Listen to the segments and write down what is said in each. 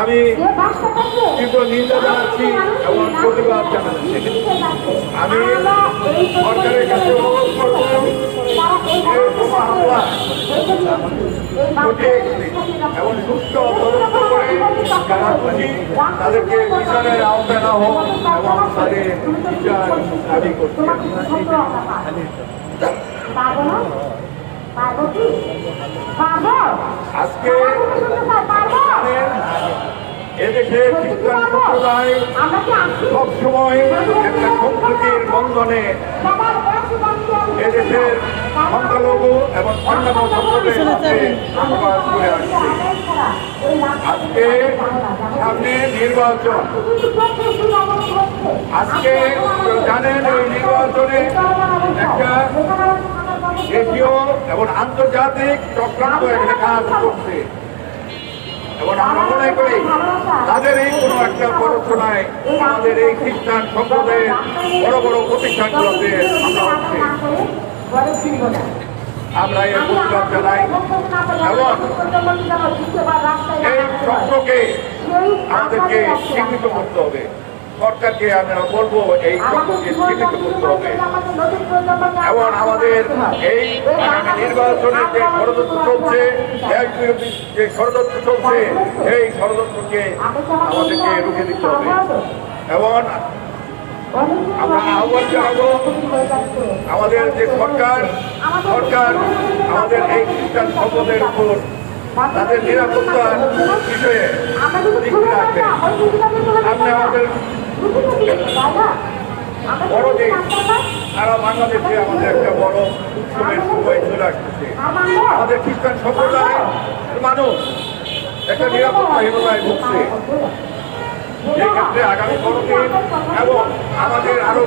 আমি তীব্র নিন্দা জানাচ্ছি এবং প্রতিবাদ জানাচ্ছি। আমি সরকারের কাছে এবং তাদেরকে বিচারের আওতায় না হোক এবং তাদের বিচার দাবি করছি। এদেশে খ্রিস্টান সম্প্রদায় সবসময় একটা সম্প্রীতির বন্ধনে এদেশের সংখ্যালঘু এবং অন্যান্য সম্প্রদায়ের আজকে সামনে নির্বাচন। আজকে জানেন এই নির্বাচনে একটা দেশীয় এবং আন্তর্জাতিক চক্রান্ত এখানে কাজ করছে এবং আমরা মনে করি তাদের এই কোনো একটা প্ররোচনায় আমাদের এই খ্রিস্টান সম্প্রদায়ের বড় বড় প্রতিষ্ঠানগুলোতে আমরা হচ্ছে আমরা এর প্রতিবাদ জানাই, এবং এই চক্রকে আমাদেরকে স্বীকৃত করতে হবে। সরকারকে আমরা বলব, এই চক্রকে স্বীকৃত করতে হবে। এই আগামী নির্বাচনে যে ষড়যন্ত্র চলছে যে ষড়যন্ত্র চলছে, এই ষড়যন্ত্রকে আমাদেরকে রুখে দিতে হবে। এবং আহ্বান জানাব, আমাদের যে সরকার সরকার আমাদের এই খ্রিস্টান সম্পদের উপর তাদের নিরাপত্তার বিষয়ে সামনে আমাদের বড় দিন সারা বাংলাদেশে আমাদের একটা বড় উৎসবের সময় চলে আসতেছে। আমাদের খ্রিস্টান সম্প্রদায় মানুষ একটা নিরাপত্তাহীনতায় ভুগছে। এই ক্ষেত্রে আগামী বড়দিন এবং আমাদের আরও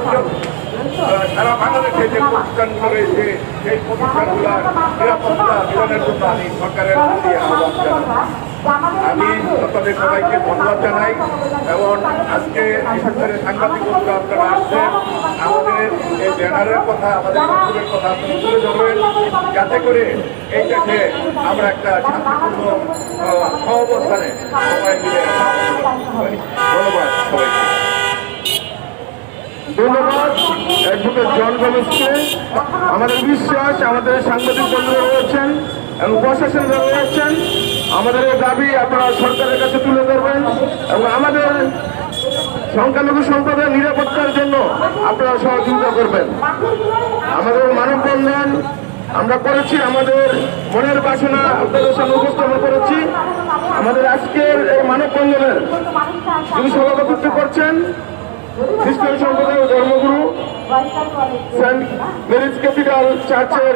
সারা বাংলাদেশে যে প্রতিষ্ঠানগুলো রয়েছে সেই প্রতিষ্ঠানগুলোর নিরাপত্তা বিধানের জন্য আমি সরকারের প্রতি আহ্বান জানাই আমি আপনাদের সবাইকে ধন্যবাদ জানাই এবং আজকে সাংবাদিক আপনারা আসছেন আমাদের এই ব্যানারের কথা আমাদের বক্তব্যের কথা আপনারা তুলে ধরবেন। যাতে করে এই দেশে আমরা একটা শান্তিপূর্ণ আহ, সবাই মিলে ধন্যবাদ সবাইকে। ধন্যবাদ অ্যাডভোকেট জন গমেজকে আমাদের বিশ্বাস আমাদের সাংবাদিক বন্ধুরা রয়েছেন। এবং প্রশাসনরা রয়েছেন আমাদের এই দাবি আপনারা সরকারের কাছে তুলে ধরবেন এবং আমাদের সংখ্যালঘু সম্প্রদায়ের নিরাপত্তার জন্য আপনারা সহযোগিতা করবেন। আমাদের মানববন্ধন আমরা করেছি, আমাদের মনের বাসনা আপনাদের সামনে উপস্থাপন করেছি। আমাদের আজকের এই মানববন্ধনের যিনি সভাপতিত্ব করছেন, খ্রিস্টান সম্প্রদায়ের ধর্মগুরু, সেন্ট মেরিজ ক্যাপিটাল চার্চের